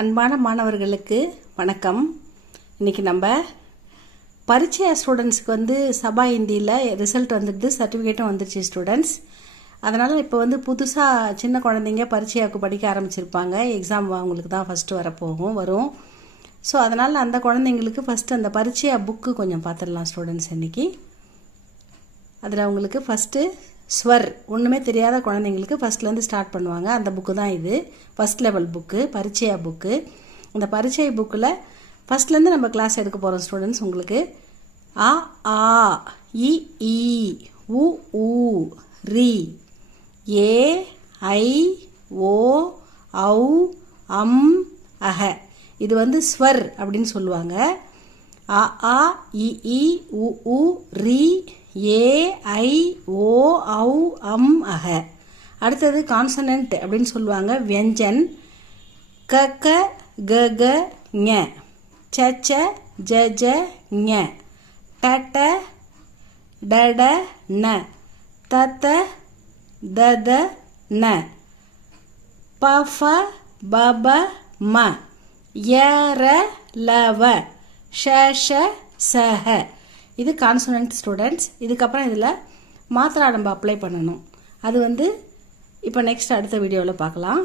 அன்பான மாணவர்களுக்கு வணக்கம். இன்றைக்கி நம்ம பரீட்சை ஸ்டூடெண்ட்ஸ்க்கு வந்து சபா இந்தியில் ரிசல்ட் வந்துடுது, சர்டிஃபிகேட்டும் வந்துருச்சு ஸ்டூடெண்ட்ஸ். அதனால் இப்போ வந்து புதுசாக சின்ன குழந்தைங்க பரீட்சையாவுக்கு படிக்க ஆரம்பிச்சிருப்பாங்க. எக்ஸாம் அவங்களுக்கு தான் ஃபஸ்ட்டு வரும். ஸோ அதனால் அந்த குழந்தைங்களுக்கு ஃபஸ்ட்டு அந்த பரீட்சையா புக்கு கொஞ்சம் பார்த்துடலாம் ஸ்டூடெண்ட்ஸ். இன்றைக்கி அதில் அவங்களுக்கு ஃபஸ்ட்டு ஸ்வர் ஒன்றுமே தெரியாத குழந்தைங்களுக்கு ஃபஸ்ட்லேருந்து ஸ்டார்ட் பண்ணுவாங்க. அந்த புக்கு தான் இது, ஃபஸ்ட் லெவல் புக்கு, பரீட்சையா புக்கு. அந்த பரீட்சை புக்கில் ஃபஸ்ட்லேருந்து நம்ம கிளாஸ் எடுக்க போகிறோம் ஸ்டூடெண்ட்ஸ். உங்களுக்கு அ ஆ இ ஈ உ ஊ ரி ஏ ஐ ஓ ஔ அம் அஹ. இது வந்து ஸ்வர் அப்படின்னு சொல்லுவாங்க. அ ஆ இ ஈ உ ஊ ரி ஏ ஐ ஓ ஔ அம் அஹ. அடுத்தது கான்சனன்ட் அப்படின்னு சொல்லுவாங்க, வியஞ்சன். க க க க ஞ, ச ச ஜ ஜ ஞ, ட ட ட ட ந, த த த த ந, ப ஃப ப ப ம, ய ர ல வ, ஷ ஷ ச ஹ. இது கான்சனன்ட் ஸ்டூடெண்ட்ஸ். இதுக்கப்புறம் இதில் மாத்திரா நம்ம அப்ளை பண்ணணும். அது வந்து இப்போ நெக்ஸ்ட் அடுத்த வீடியோவில் பார்க்கலாம்.